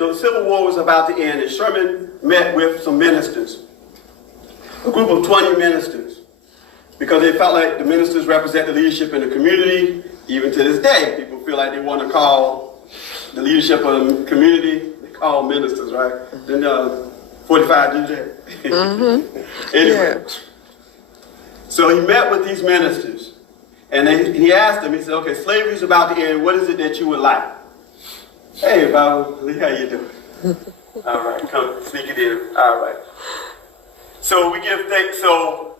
the Civil War was about to end, and Sherman met with some ministers, a group of 20 ministers, because they felt like the ministers represent the leadership in the community. Even to this day, people feel like they want to call the leadership of the community, they call ministers, right? Then 45 do that. Mm-hmm. Anyway, so he met with these ministers, and he asked them, he said, okay, slavery's about to end, what is it that you would like? Hey, Bob, Lee, how you doing? All right, come, sneak it in. All right. So we give thanks. So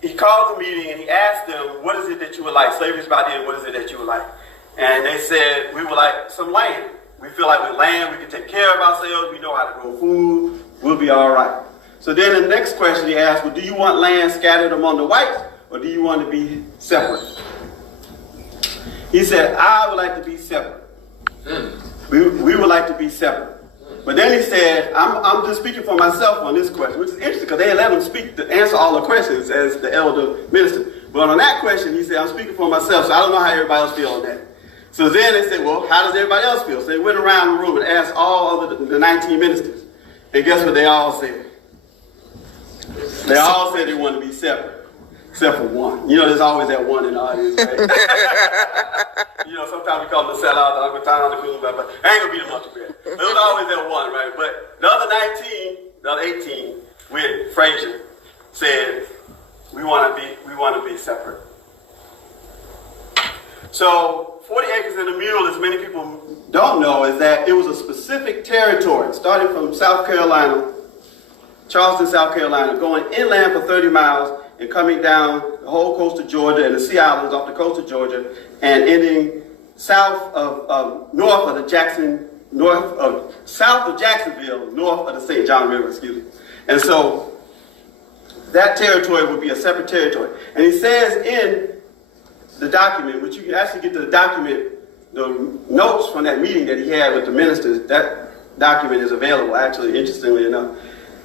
he called the meeting and he asked them, what is it that you would like? Slavery's about to end, what is it that you would like? And they said, we would like some land. We feel like with land, we can take care of ourselves. We know how to grow food. We'll be all right. So then the next question he asked, well, do you want land scattered among the whites, or do you want to be separate? He said, I would like to be separate. We would like to be separate. But then he said, I'm just speaking for myself on this question, which is interesting because they let him speak to answer all the questions as the elder minister. But on that question, he said, I'm speaking for myself, so I don't know how everybody else feels on that. So then they said, well, how does everybody else feel? So they went around the room and asked all of the 19 ministers. And guess what they all said? They all said they wanted to be separate. Except for one. You know, there's always that one in the audience, right? You know, sometimes we call them the sellout, the Uncle Tom, the cool, but I ain't gonna beat them up to bed. There's always that one, right? But the other 19, the other 18, with Frazier, said, we want to be separate. So 40 acres and a mule, as many people don't know, is that it was a specific territory, starting from South Carolina, Charleston, South Carolina, going inland for 30 miles, and coming down the whole coast of Georgia and the Sea Islands off the coast of Georgia, and ending south of south of Jacksonville, north of the St. John River, excuse me. And so that territory would be a separate territory. And he says in the document, which you can actually get the document, the notes from that meeting that he had with the ministers, that document is available, actually, interestingly enough.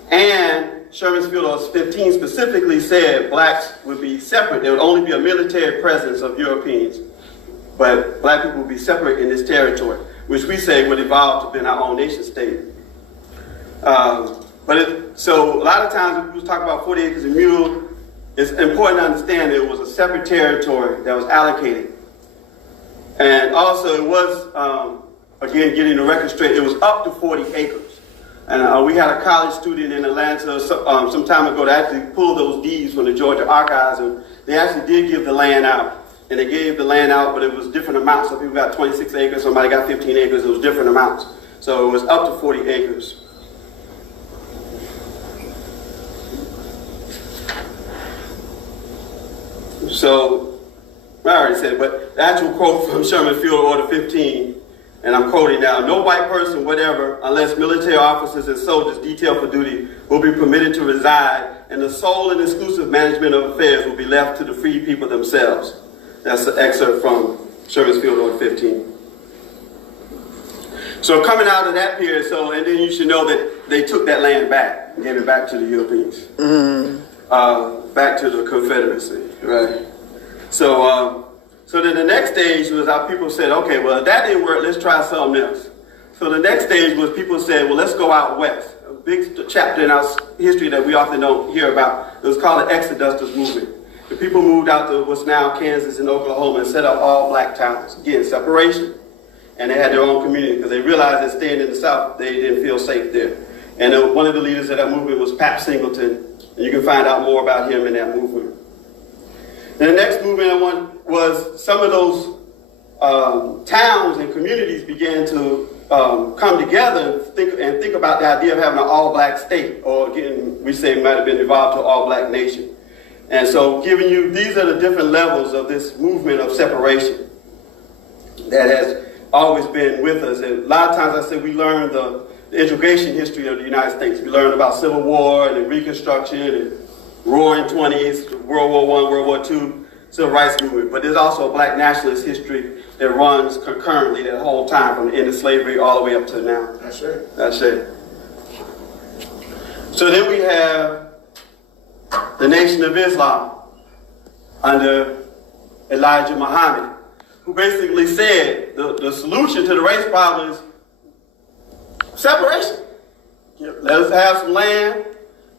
And Sherman's Field Orders 15 specifically said blacks would be separate. There would only be a military presence of Europeans, but black people would be separate in this territory, which we say would evolve to be our own nation state. So a lot of times when people talk about 40 acres and mule, it's important to understand that it was a separate territory that was allocated. And also it was, again, getting the record straight, it was up to 40 acres. And we had a college student in Atlanta some time ago that actually pulled those deeds from the Georgia archives, and they actually did give the land out. And they gave the land out, but it was different amounts. So people got 26 acres, somebody got 15 acres, it was different amounts. So it was up to 40 acres. So, I already said it, but the actual quote from Sherman Field Order 15, and I'm quoting now, no white person, whatever, unless military officers and soldiers detailed for duty, will be permitted to reside, and the sole and exclusive management of affairs will be left to the free people themselves. That's an excerpt from Sherman's Field Order 15. So coming out of that period, and then you should know that they took that land back, and gave it back to the Europeans, back to the Confederacy, right? So then the next stage was how people said, okay, well, if that didn't work, let's try something else. So the next stage was people said, well, let's go out west. A big chapter in our history that we often don't hear about. It was called the Exodusters movement. The people moved out to what's now Kansas and Oklahoma and set up all black towns. Again, separation. And they had their own community because they realized that staying in the South, they didn't feel safe there. And one of the leaders of that movement was Pap Singleton. And you can find out more about him in that movement. And the next movement I want was some of those towns and communities began to come together and think about the idea of having an all-black state, or again, we say it might have been evolved to an all-black nation. And so giving you, these are the different levels of this movement of separation that has always been with us. And a lot of times I say we learn the integration history of the United States. We learn about Civil War and Reconstruction and Roaring 20s, World War I, World War II, Civil Rights Movement. But there's also a black nationalist history that runs concurrently that whole time from the end of slavery all the way up to now. That's it. That's it. So then we have the Nation of Islam under Elijah Muhammad, who basically said the solution to the race problem is separation. Let us have some land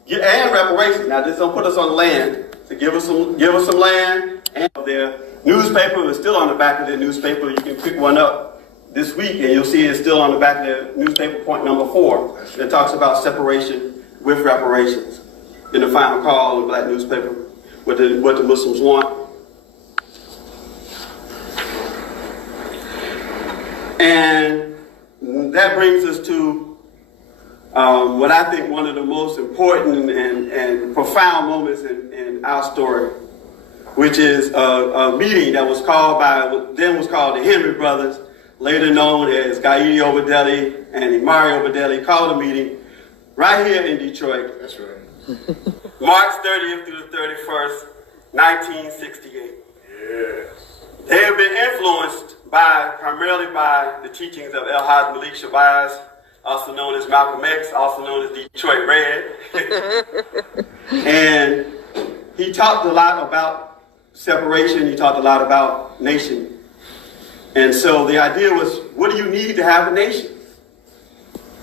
and reparations. Now, this don't put us on land. So give us some land. And their newspaper is still on the back of their newspaper. You can pick one up this week, and you'll see it's still on the back of their newspaper, point number 4. That talks about separation with reparations. In the final call, the black newspaper, what the Muslims want. And that brings us to what I think one of the most important and profound moments in our story, which is a meeting that was called the Henry Brothers, later known as Gaidi Obadeli and Imari Obadeli, called a meeting right here in Detroit. That's right. March 30th through the 31st, 1968. Yes. They have been influenced primarily by the teachings of El-Haj Malik Shabazz, also known as Malcolm X, also known as Detroit Red. And he talked a lot about separation. He talked a lot about nation. And so the idea was, what do you need to have a nation?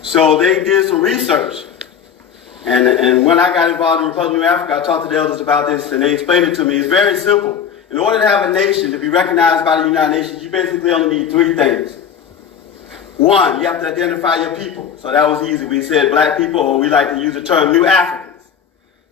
So they did some research. And when I got involved in Republic of Africa, I talked to the elders about this, and they explained it to me. It's very simple. In order to have a nation, to be recognized by the United Nations, you basically only need 3 things. 1, you have to identify your people. So that was easy. We said black people, or we like to use the term New Africans.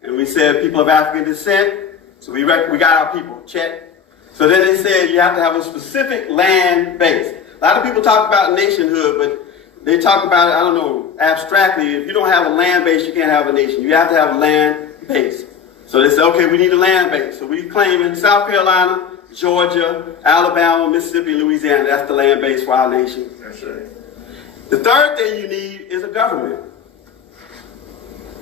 And we said people of African descent. So we got our people, check. So then they said you have to have a specific land base. A lot of people talk about nationhood, but they talk about it, I don't know, abstractly. If you don't have a land base, you can't have a nation. You have to have a land base. So they said, okay, we need a land base. So we claim in South Carolina, Georgia, Alabama, Mississippi, Louisiana. That's the land base for our nation. That's right. The third thing you need is a government.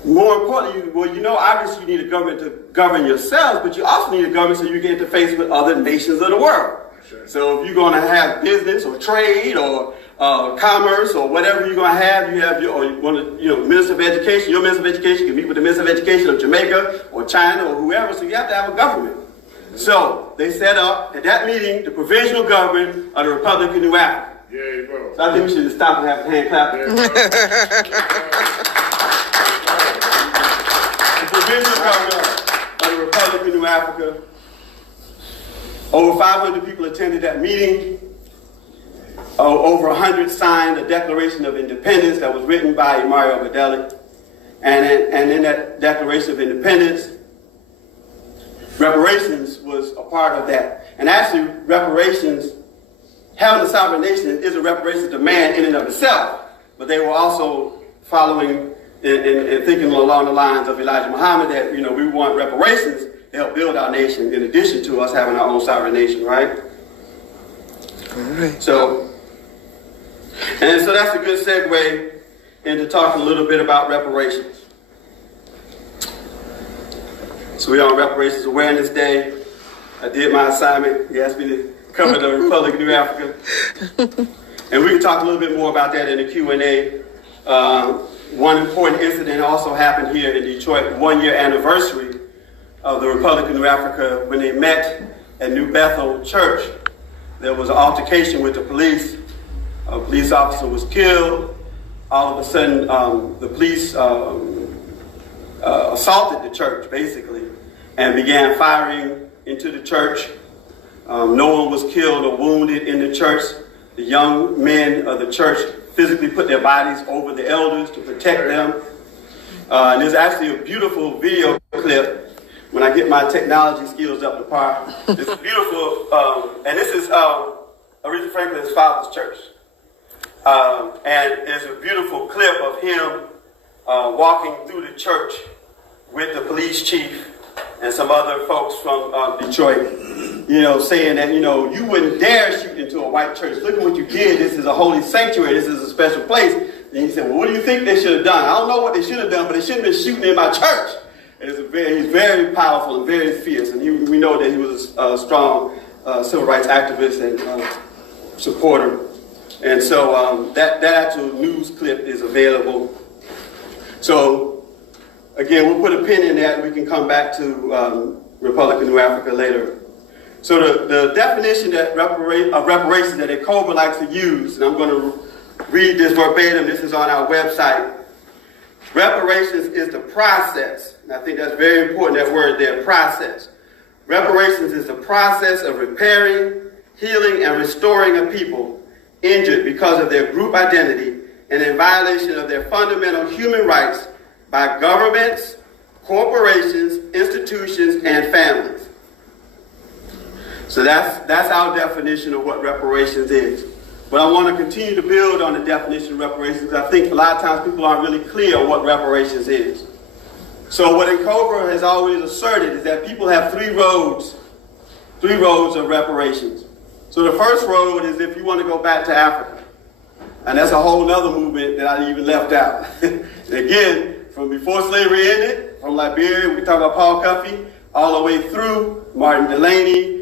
More importantly, obviously you need a government to govern yourselves, but you also need a government so you get interface with other nations of the world. Right. So if you're going to have business or trade or commerce or whatever you're going to have, Minister of Education. Your Minister of Education can meet with the Minister of Education of Jamaica or China or whoever, so you have to have a government. So they set up, at that meeting, the provisional government of the Republic of New Africa. Yeah, bro. So I think we should stop and have a hand clap. The provisional government of the Republic of New Africa. Over 500 people attended that meeting. Over 100 signed a Declaration of Independence that was written by Imari Obadeli. And in that Declaration of Independence, reparations was a part of that. And actually, reparations, having a sovereign nation is a reparations demand in and of itself. But they were also following and thinking along the lines of Elijah Muhammad that, we want reparations to help build our nation in addition to us having our own sovereign nation, right? All right. So that's a good segue into talking a little bit about reparations. So we're on Reparations Awareness Day. I did my assignment. He asked me to cover the Republic of New Africa. And we can talk a little bit more about that in the Q&A. One important incident also happened here in Detroit, 1-year anniversary of the Republic of New Africa. When they met at New Bethel Church, there was an altercation with the police. A police officer was killed. All of a sudden, the police assaulted the church, basically, and began firing into the church. No one was killed or wounded in the church. The young men of the church physically put their bodies over the elders to protect them. And there's actually a beautiful video clip when I get my technology skills up to par. It's beautiful, and this is Aretha Franklin's father's church. And it's a beautiful clip of him walking through the church with the police chief and some other folks from Detroit, saying that, you wouldn't dare shoot into a white church. Look at what you did. This is a holy sanctuary. This is a special place. And he said, well, what do you think they should have done? I don't know what they should have done, but they shouldn't have been shooting in my church. And he's very powerful and very fierce. And we know that he was a strong civil rights activist and supporter. And so that actual news clip is available. So, again, we'll put a pin in that. We can come back to Republic of New Africa later. So the definition of reparations that Cobra likes to use, and I'm going to read this verbatim. This is on our website. Reparations is the process. And I think that's very important, that word there, process. Reparations is the process of repairing, healing, and restoring a people injured because of their group identity and in violation of their fundamental human rights by governments, corporations, institutions, and families. So that's our definition of what reparations is. But I want to continue to build on the definition of reparations because I think a lot of times people aren't really clear on what reparations is. So what NCOBRA has always asserted is that people have three roads of reparations. So the first road is if you want to go back to Africa. And that's a whole other movement that I even left out. Again, from before slavery ended, from Liberia, we talk about Paul Cuffey, all the way through Martin Delaney,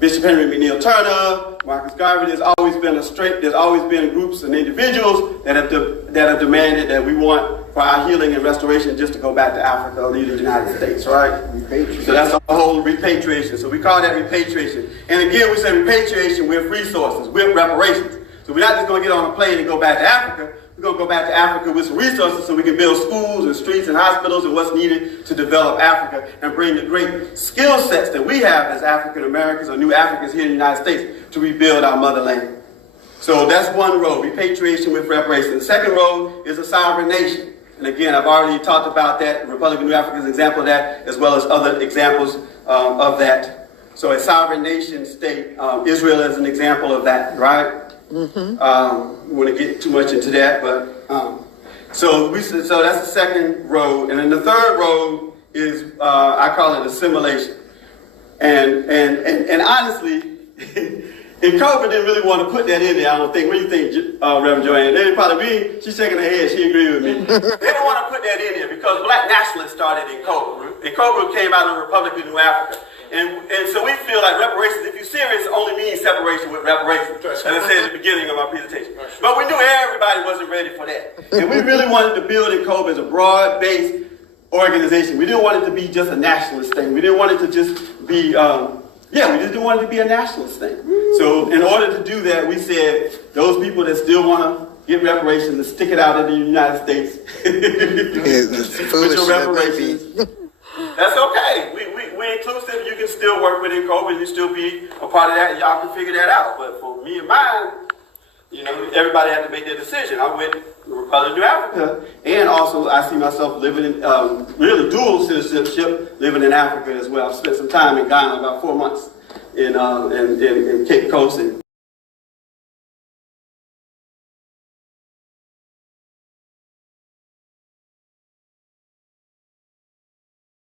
Bishop Henry McNeil Turner, Marcus Garvey. There's always been groups and individuals that have demanded that we want for our healing and restoration just to go back to Africa or leave the United States, right? So that's a whole repatriation. So we call that repatriation. And again, we say repatriation with resources, with reparations. So we're not just going to get on a plane and go back to Africa. We're going to go back to Africa with some resources so we can build schools and streets and hospitals and what's needed to develop Africa and bring the great skill sets that we have as African Americans or new Africans here in the United States to rebuild our motherland. So that's one road, repatriation with reparations. The second road is a sovereign nation. And again, I've already talked about that. Republic of New Africa is an example of that, as well as other examples of that. So a sovereign nation state, Israel is an example of that, right? Mm-hmm. We want to get too much into that, but so that's the second road, and then the third road is I call it assimilation. And honestly, and COVID didn't really want to put that in there. I don't think. What do you think, Reverend Joanne? They probably me. She's shaking her head. She agreed with me. They didn't want to put that in there because Black nationalists started in COVID. And COVID came out of the Republic of New Africa. And so we feel like reparations, if you're serious, only means separation with reparations, as I said at the beginning of our presentation. But we knew everybody wasn't ready for that. And we really wanted to build NCOBRA as a broad-based organization. We didn't want it to be just a nationalist thing. We didn't want it to just be, we just didn't want it to be a nationalist thing. So in order to do that, we said those people that still want to get reparations and stick it out in the United States with your reparations. That's okay. We're inclusive. You can still work with NCOBRA. You still be a part of that. Y'all can figure that out. But for me and mine, everybody had to make their decision. I went to the Republic of New Africa, and also I see myself living in really dual citizenship, living in Africa as well. I've spent some time in Ghana, about 4 months in Cape Coast, and